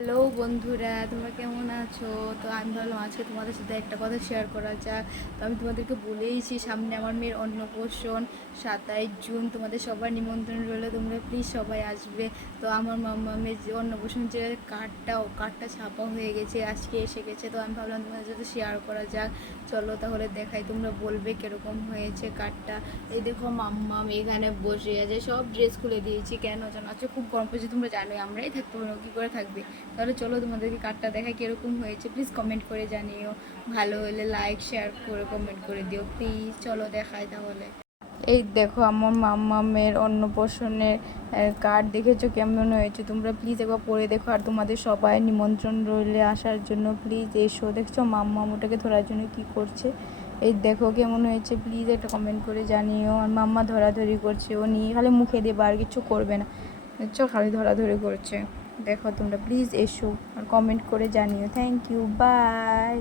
Hello বন্ধুরা, তোমরা কেমন আছো? তো আমি ভাবলাম আজকে তোমাদের সাথে একটা কথা শেয়ার করা যাক। তো আমি তোমাদেরকে বলেইছি সামনে আমার মেয়ের অন্নপ্রাশন 27 জুন। তোমাদের সবার নিমন্ত্রণ রইলো, তোমরা প্লিজ সবাই আসবে। তো আমার মেয়ের যে অন্নপ্রাশন যে কার্ডটা ছাপা হয়ে গেছে, আজকে এসে গেছে। তো আমি ভাবলাম তোমাদের সাথে শেয়ার করা যাক। চলো তাহলে দেখাই, তোমরা বলবে কীরকম হয়েছে কার্ডটা। এই দেখো মাম্মাম এখানে বসে আছে, সব ড্রেস খুলে দিয়েছি। কেন জানো? আজকে খুব গরম পড়েছে, তোমরা জানোই, আমরাই থাকতে পারবো, কী করে থাকবে। তাহলে চলো তোমাদেরকে কার্ডটা দেখাই কীরকম হয়েছে। প্লিজ কমেন্ট করে জানিও, ভালো হলে লাইক শেয়ার করে কমেন্ট করে দিও প্লিজ। চলো দেখাই তাহলে। এই দেখো আমার মাম্মামের অন্নপ্রাশনের কার্ড, দেখেছো কেমন হয়েছে? তোমরা প্লিজ একবার পড়ে দেখো। আর তোমাদের সবাই নিমন্ত্রণ রইলে আসার জন্য প্লিজ এসো। দেখছো মাম্মাম ওটাকে ধরার জন্য কি করছে? এই দেখো কেমন হয়েছে, প্লিজ একটা কমেন্ট করে জানিও। আর মাম্মা ধরাধরি করছে, ও নিয়ে খালি মুখে দেবে, আর কিছু করবে না। দেখছো খালি ধরাধরি করছে। দেখো তোমরা প্লিজ এসো আর কমেন্ট করে জানিও। Thank you, by.